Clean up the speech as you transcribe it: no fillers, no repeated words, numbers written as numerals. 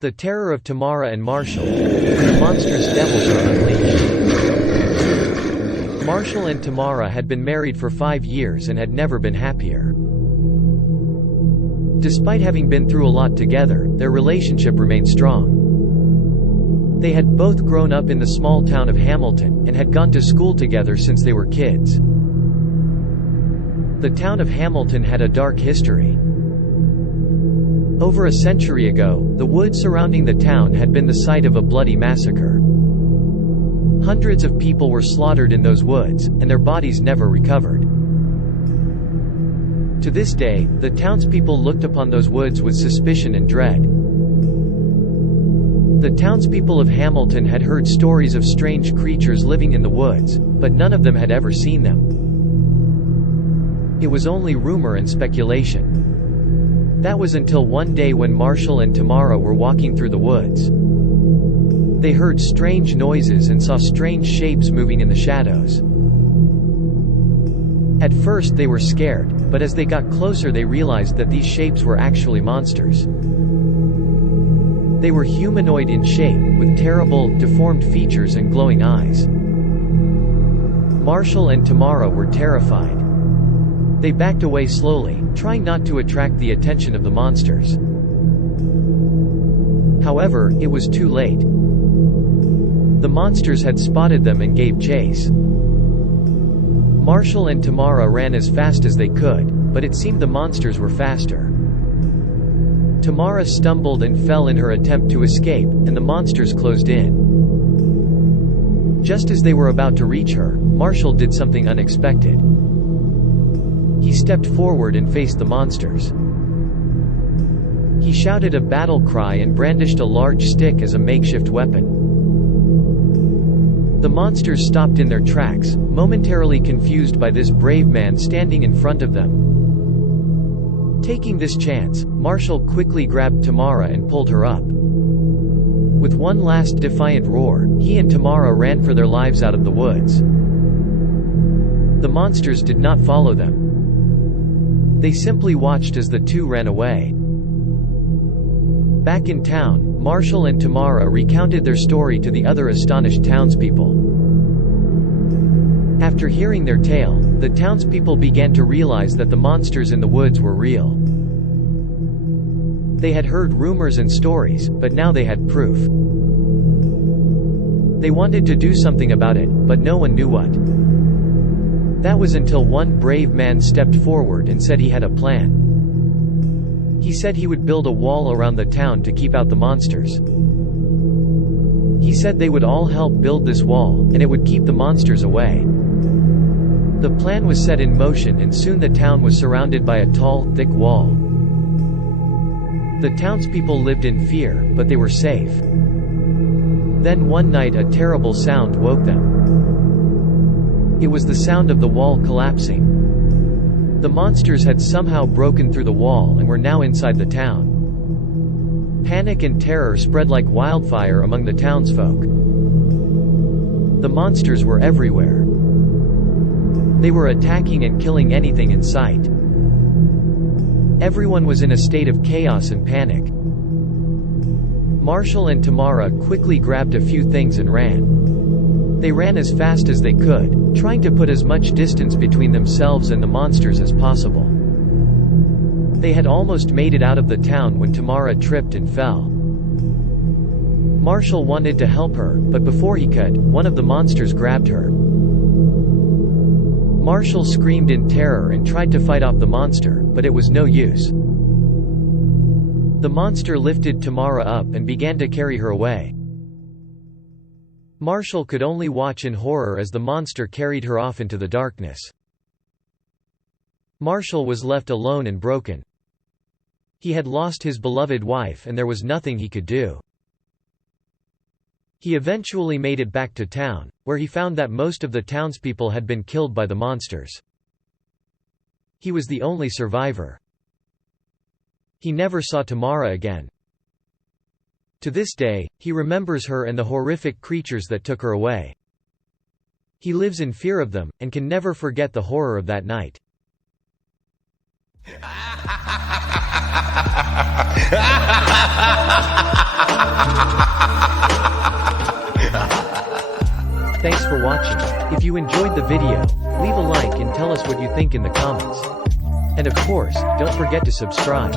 The terror of Tamara and Marshall. The monstrous devils are unleashed. Marshall and Tamara had been married for 5 years and had never been happier. Despite having been through a lot together, their relationship remained strong. They had both grown up in the small town of Hamilton, and had gone to school together since they were kids. The town of Hamilton had a dark history. Over a century ago, the woods surrounding the town had been the site of a bloody massacre. Hundreds of people were slaughtered in those woods, and their bodies never recovered. To this day, the townspeople looked upon those woods with suspicion and dread. The townspeople of Hamilton had heard stories of strange creatures living in the woods, but none of them had ever seen them. It was only rumor and speculation. That was until one day when Marshall and Tamara were walking through the woods. They heard strange noises and saw strange shapes moving in the shadows. At first they were scared, but as they got closer they realized that these shapes were actually monsters. They were humanoid in shape, with terrible, deformed features and glowing eyes. Marshall and Tamara were terrified. They backed away slowly, trying not to attract the attention of the monsters. However, it was too late. The monsters had spotted them and gave chase. Marshall and Tamara ran as fast as they could, but it seemed the monsters were faster. Tamara stumbled and fell in her attempt to escape, and the monsters closed in. Just as they were about to reach her, Marshall did something unexpected. He stepped forward and faced the monsters. He shouted a battle cry and brandished a large stick as a makeshift weapon. The monsters stopped in their tracks, momentarily confused by this brave man standing in front of them. Taking this chance, Marshall quickly grabbed Tamara and pulled her up. With one last defiant roar, he and Tamara ran for their lives out of the woods. The monsters did not follow them. They simply watched as the two ran away. Back in town, Marshall and Tamara recounted their story to the other astonished townspeople. After hearing their tale, the townspeople began to realize that the monsters in the woods were real. They had heard rumors and stories, but now they had proof. They wanted to do something about it, but no one knew what. That was until one brave man stepped forward and said he had a plan. He said he would build a wall around the town to keep out the monsters. He said they would all help build this wall, and it would keep the monsters away. The plan was set in motion and soon the town was surrounded by a tall, thick wall. The townspeople lived in fear, but they were safe. Then one night a terrible sound woke them. It was the sound of the wall collapsing. The monsters had somehow broken through the wall and were now inside the town. Panic and terror spread like wildfire among the townsfolk. The monsters were everywhere. They were attacking and killing anything in sight. Everyone was in a state of chaos and panic. Marshall and Tamara quickly grabbed a few things and ran. They ran as fast as they could, trying to put as much distance between themselves and the monsters as possible. They had almost made it out of the town when Tamara tripped and fell. Marshall wanted to help her, but before he could, one of the monsters grabbed her. Marshall screamed in terror and tried to fight off the monster, but it was no use. The monster lifted Tamara up and began to carry her away. Marshall could only watch in horror as the monster carried her off into the darkness. Marshall was left alone and broken. He had lost his beloved wife and there was nothing he could do. He eventually made it back to town, where he found that most of the townspeople had been killed by the monsters. He was the only survivor. He never saw Tamara again. To this day, he remembers her and the horrific creatures that took her away. He lives in fear of them, and can never forget the horror of that night. Thanks for watching. If you enjoyed the video, leave a like and tell us what you think in the comments. And of course, don't forget to subscribe.